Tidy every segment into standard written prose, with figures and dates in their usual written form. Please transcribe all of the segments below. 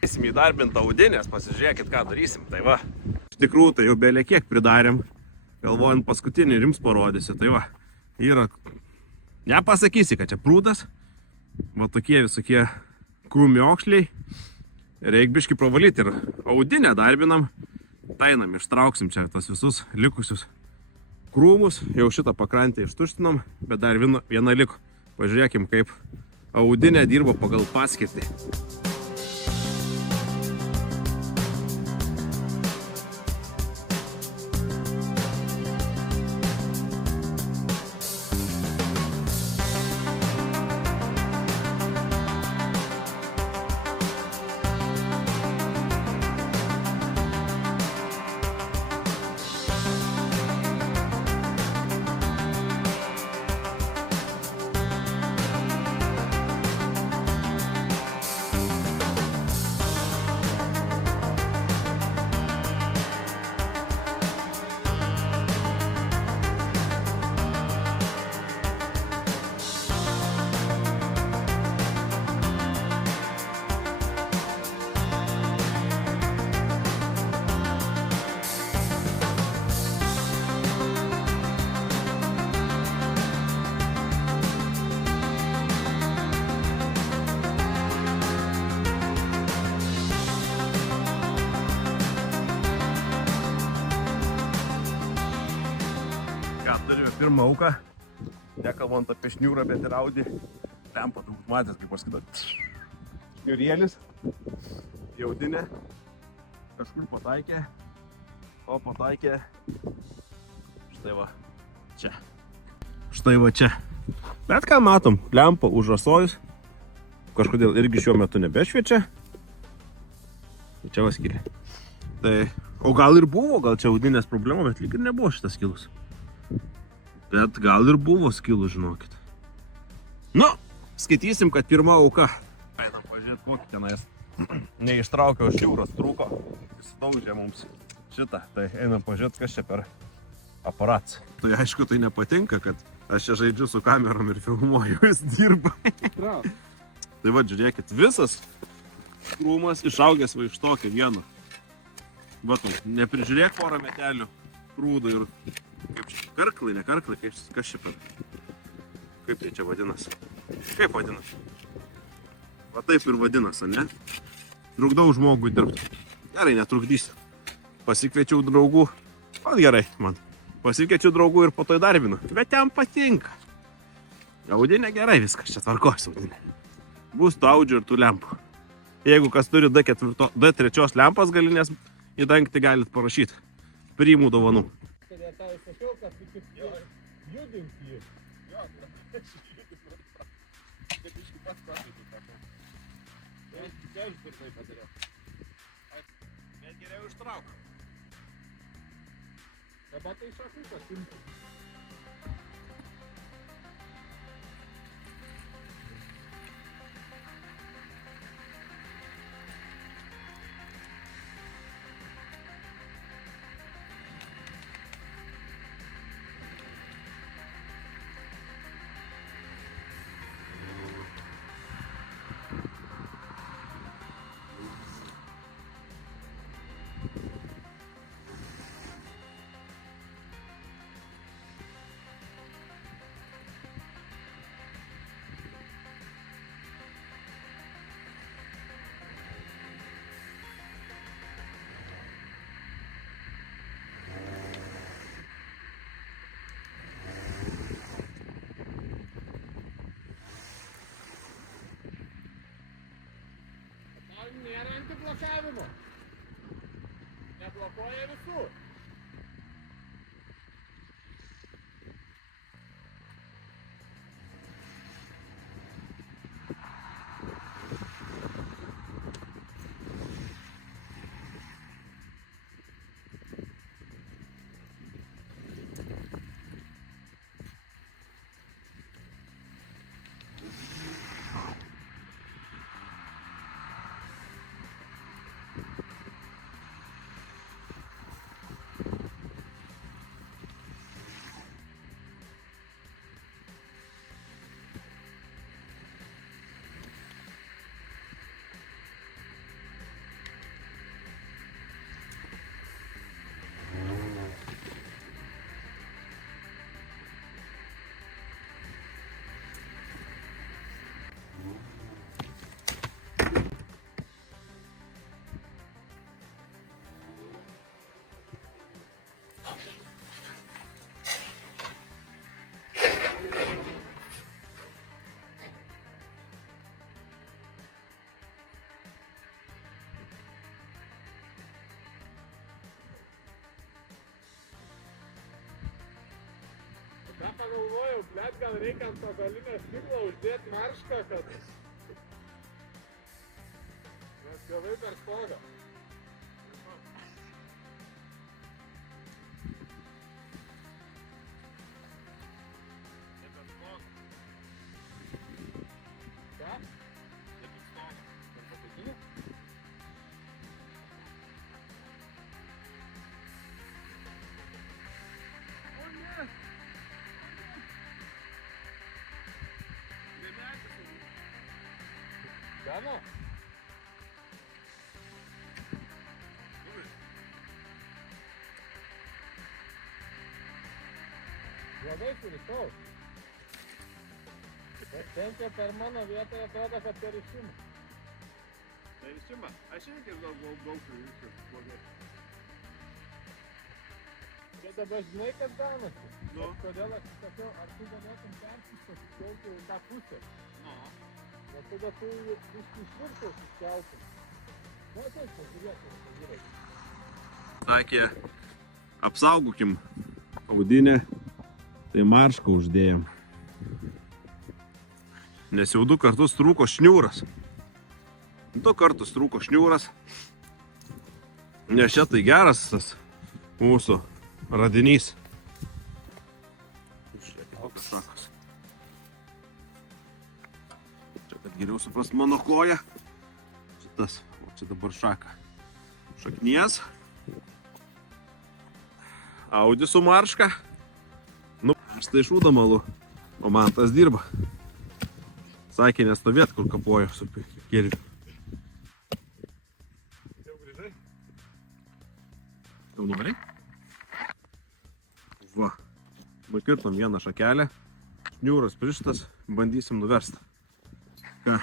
Eisim įdarbintą audinės, pasižiūrėkit, ką darysim. Tai va, iš tikrųjų, tai jau belė kiek pridarėm. Galvojant paskutinį ir jums parodysiu. Tai va, yra, nepasakysi, kad čia prūdas. Va tokie visokie krūmiokšliai. Reik biškį pravalyti ir audinę darbinam. Tainam, ištrauksim čia tas visus likusius krūmus. Jau šitą pakrantę ištuštinom, bet dar viena liko. Pažiūrėkim, kaip audinė dirba pagal paskirtį. Turime pirmą auką, nekalbant apie šniūrą, bet ir audį. Lempa, turbūt matęs, kaip aš skaitau. Šniūrėlis, jaudinė, kažkur pataikė, o pataikė, štai va, čia. Štai va čia. Bet ką matom, lempa užrasojus, kažkodėl irgi šiuo metu nebešviečia. Čia va skylė. Tai, o gal ir buvo, gal čia audinės problema, bet lyg ir nebuvo šitas skilus. Bet gal ir buvo skilus, žinokit. Nu, skaitysim, kad pirma auka. Einam pažiūrėt, kokį tenais. Neištraukiau šniūros, trūko. Įsidaužė mums šitą. Tai einam pažiūrėt, kas čia per aparatas. Tai aišku, tai nepatinka, kad aš čia žaidžiu su kamerom ir filmuoju, jis dirba. Tai va, žiūrėkit, visas krūmas išaugęs va iš tokio vieno. Va, neprižiūrėk porą metelių prūdų ir kaip čia, karklai, ne karklai, kas čia per, kaip tai čia vadinasi, kaip vadinasi, va taip ir vadinasi, ne, trukdau žmogui dirbti, gerai, netrukdysiu, pasikviečiau draugų, o gerai, man, pasikviečiau draugų ir po to įdarbinu, bet jam patinka, audinė gerai, viskas čia tvarkos audinė, bus tų audžių ir tų lempų, jeigu kas turi D3 lempas galinės įdangti, galit parašyti, priimu dovanų. Tau sakiau, kad tu tik judink jį. Jo, aš judinu. Kaip iš pats prašyti, sakau. Čia aš pirmai padariau. Net geriau ištrauk. Dabar tai šakukas imti. Nėra antiblokavimo. Neblokuoja visų. pagalvojau, blet, gal reikia ant to galinio stiklo uždėti maršką, kad... Nes gavai per stogą. Dano? Labai suritau. Bet tenkia per mano vietą atrodo, kad per išimą. Per išimą? Aš irgi gausiu viskas blogai. Čia dabar žinai, kas gaunasi? Nu? Kodėl aš sakiau, ar tu galėtum persistoti į tą pusę? Nu. Bet tada tu iš viršaus iškeltum. Na, taip, pažiūrėtum, pažiūrėk. Sakė, apsaugokim audinę, tai maršką uždėjom. Nes jau 2 kartus trūko šniūras. 2 kartus trūko šniūras. Nes čia tai geras tas mūsų radinys. Geriau suprast mano koją. Šitas, o čia dabar šaka. Šaknies. Audi su marška. Nu, aš tai šūdą malu, o man tas dirba. Sakė nestovėt, kur kapojo su kirviu. Jau grįžai? Jau nuvarai? Va, nukirtom vieną šakelę. Šniūras prištas, bandysim nuversti. Ką?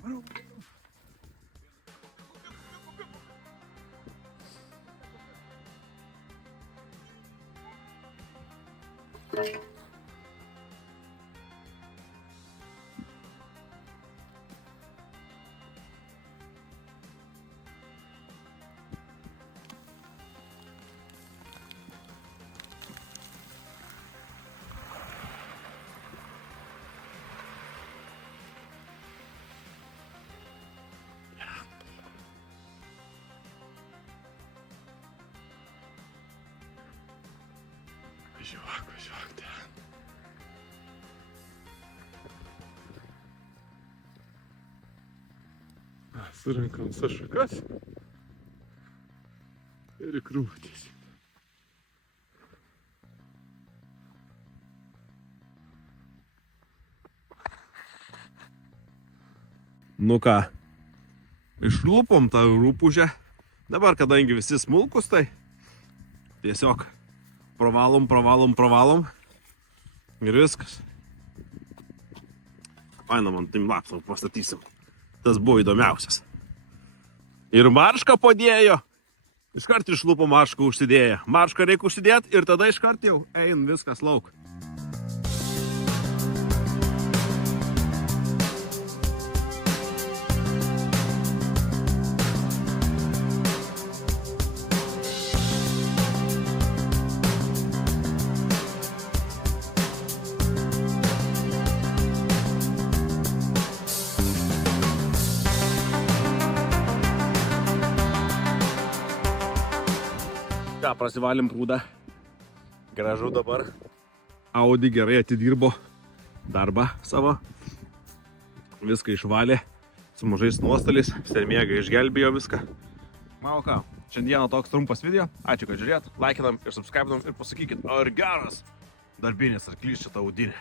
Važiuok ten. Surinkam visas šakas ir į krūvą tiesiai. Nu ką, išlūpom tą rūpužę. Dabar, kadangi visi smulkus, tai tiesiog pravalom ir viskas. Faina, man tim lapsą pastatysim. Tas buvo įdomiausias. Ir maršką padėjo. Iškart išlupo maršką užsidėję. Maršką reikia užsidėti ir tada iškart jau ein viskas lauk. Ką, prasivalim prūdą. Gražu dabar. Audi gerai atidirbo darbą savo. Viską išvalė. Su mažais nuostoliais. Sermėga išgelbėjo viską. Manau ką, šiandieną toks trumpas video. Ačiū, kad žiūrėt. Laikinam ir subscribinam ir pasakykit, ar geras darbinis arklys šitą audinę.